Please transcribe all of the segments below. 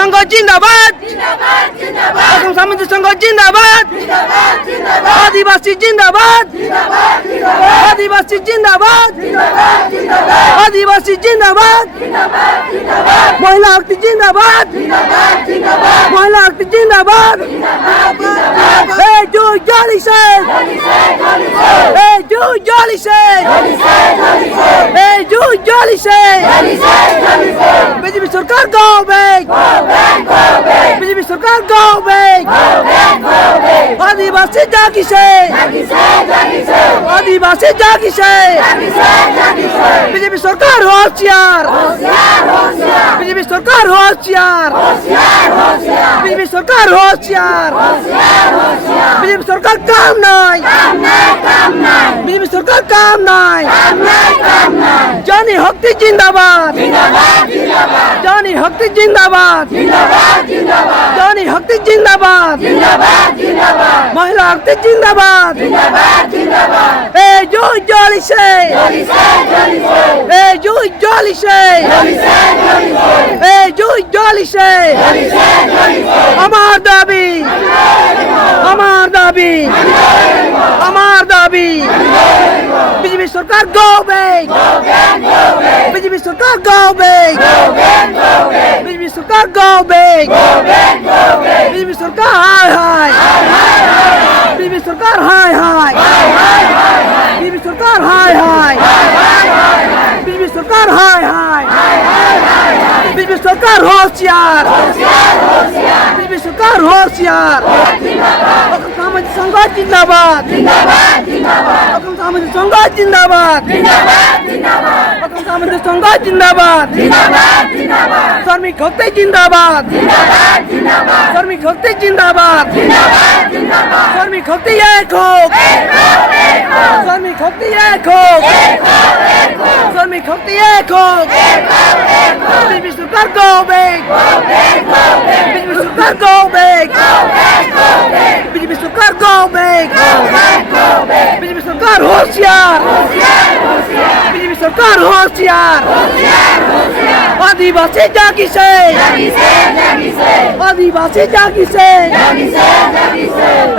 সংঘ জিন্দাবাদ, অসম সামন্ত সংঘ জিন্দাবাদ, আদিবাসী জিন্দাবাদ, আদিবাসী জিন্দাবাদ, আদিবাসী জিন্দাবাদ, মহিলা শক্তি জিন্দাবাদ, মহিলা শক্তি জিন্দাবাদ। এই দুই জলিছে, এই দুই জলিছে, এই দুই জলিছে। বিজেপি সরকার গো ব্যাক, বিজেপি সরকার গো ব্যাক। আদিবাসী জাগিছে, আদিবাসী জাগিছে। বিজেপি সরকার হোশিয়ার, বিজেপি সরকার হোশিয়ার, বিজেপি সরকার হোশিয়ার। বিজেপি সরকার কাম নাই, বিজেপি সরকার কাম নাই। জনি শক্তি জিন্দাবাদ, জনি শক্তি জিন্দাবাদ, জনি শক্তি জিন্দাবাদ, মহিলা শক্তি জিন্দাবাদ। এই জুই জ্বলিছে, এই জুই জ্বলিছে, এই জুই জ্বলিছে। আমার দাবি, আমার দাবি, আমার দাবি। বিজেপি সরকার গো ব্যাক, বিজেপি সরকার গো ব্যাক, বিজেপি সরকার গো ব্যাক, বিজেপি সরকার হায় হায়, বিজেপি সরকার হায় হায়, বিজেপি সরকার হায় হায়, বিজেপি সরকার হায় হায়। বিজেপি সরকার হোশিয়ার, বিজেপি সরকার হোশিয়ার। অসম সামাজিক সংঘ জিন্দাবাদ, অসম সামাজিক সংঘ জিন্দাবাদ, অসম সামাজিক সংঘ জিন্দাবাদ। শ্রমিক শক্তি জিন্দাবাদ, শ্রমিক শক্তি জিন্দাবাদ, শ্রমিক শক্তি এক হোক, শ্রমিক শক্তি এক হোক, শ্রমিক শক্তি এক হোক। বিজেপি সরকার গো ব্যাক, বিজেপি সরকার গো ব্যাক, বিজেপি সরকার গো ব্যাক। বিজেপি সরকার হোশিয়ার, বিজেপি সরকার হোশিয়ার। আদিবাসী জাগিছে, আদিবাসী জাগিছে।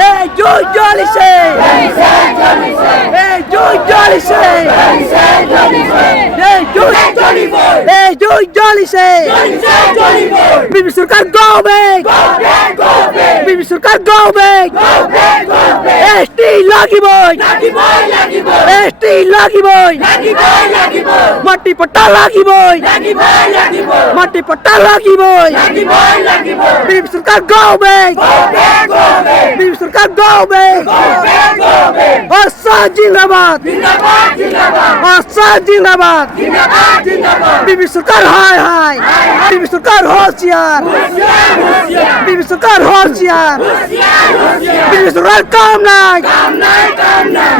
এই জুই জ্বলিছে, এই জুই জ্বলিছে, এই জুই, এই জুই জ্বলিছে। বিজেপি সরকার গো ব্যাক, বিজেপি সরকার গো ব্যাক। এসটি লাগিবই, এসটি লাগিবই, মাটি পট্টা লাগিবই, মাটি পট্টা লাগিবই। বিজেপি সরকার গো ব্যাক, বিজেপি সরকার গো ব্যাক। আসাম জিন্দাবাদ, আসাম জিন্দাবাদ। বিজেপি সরকার হায় হায়, বিজেপি সরকার হোশিয়ার, বিজেপি সরকার হোশিয়ার। বিজেপি সরকার কাম নাই,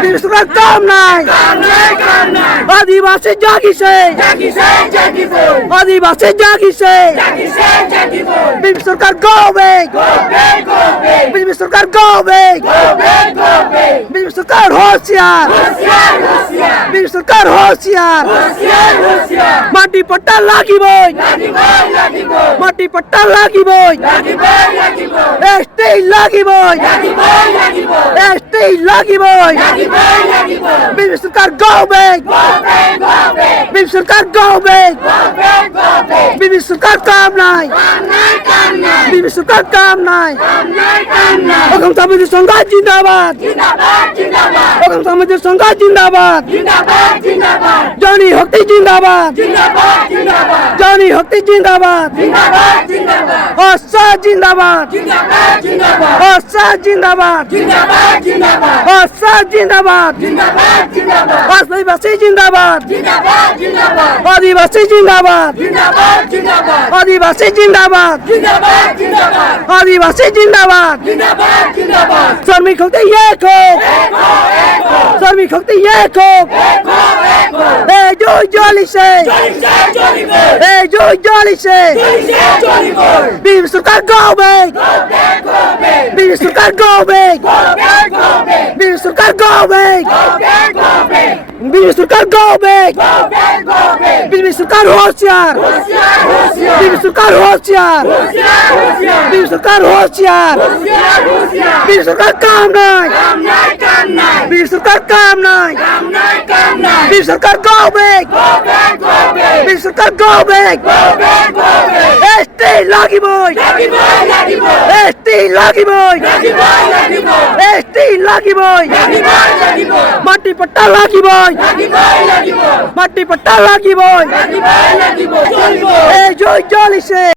বিজেপি সরকার কাম নাই। আদিবাসী জাগিছে, আদিবাসী জাগিছে। বিজেপি সরকার গো ব্যাক, বিজেপি সরকার গো ব্যাক। বিজেপি সরকার হোশিয়ার, বিজেপি সরকার হোশিয়ার। মাটি পট্টা লাগিবই, মাটি পট্টা লাগিবই, এসটি লাগিবই, এসটি লাগিবই। বিজেপি সরকার গো ব্যাক, বিজেপি সরকার গো ব্যাক। বিজেপি সরকার কাম নাই, বিজেপি সরকার কাম নাই। অসম সামাজিক সংঘ জিন্দাবাদ, অসম সামাজিক সংঘ জিন্দাবাদ। জনি শক্তি জিন্দাবাদ, জনি শক্তি জিন্দাবাদ। আসাম জিন্দাবাদ, আসাম জিন্দাবাদ, আসাম জিন্দাবাদ। আদিবাসী জিন্দাবাদ, আদিবাসী জিন্দাবাদ, আদিবাসী জিন্দাবাদ, আদিবাসী জিন্দাবাদ। শ্রমিক শক্তি এক হোক, শ্রমিক শক্তি এক হোক। এই জুই জ্বলিছে, এই জুই জ্বলিছে। বিজেপি সরকার গো ব্যাক, বিজেপি সরকার গো ব্যাক, বিজেপি সরকার গো ব্যাক। বিজেপি সরকার গো ব্যাক বিজেপি সরকার হোশিয়ার বিজেপি সরকার হোশিয়ার বিজেপি সরকার হোশিয়ার বিজেপি সরকার কাম নাই বিজেপি সরকার কাম নাই বিজেপি সরকার গো ব্যাক বিজেপি সরকার গো ব্যাক এসটি লাগিবই এসটি লাগিবই এসটি লাগিবই মাটি পট্টা লাগিবই মাটি পট্টা লাগিবই এই জয় জ্বলিছে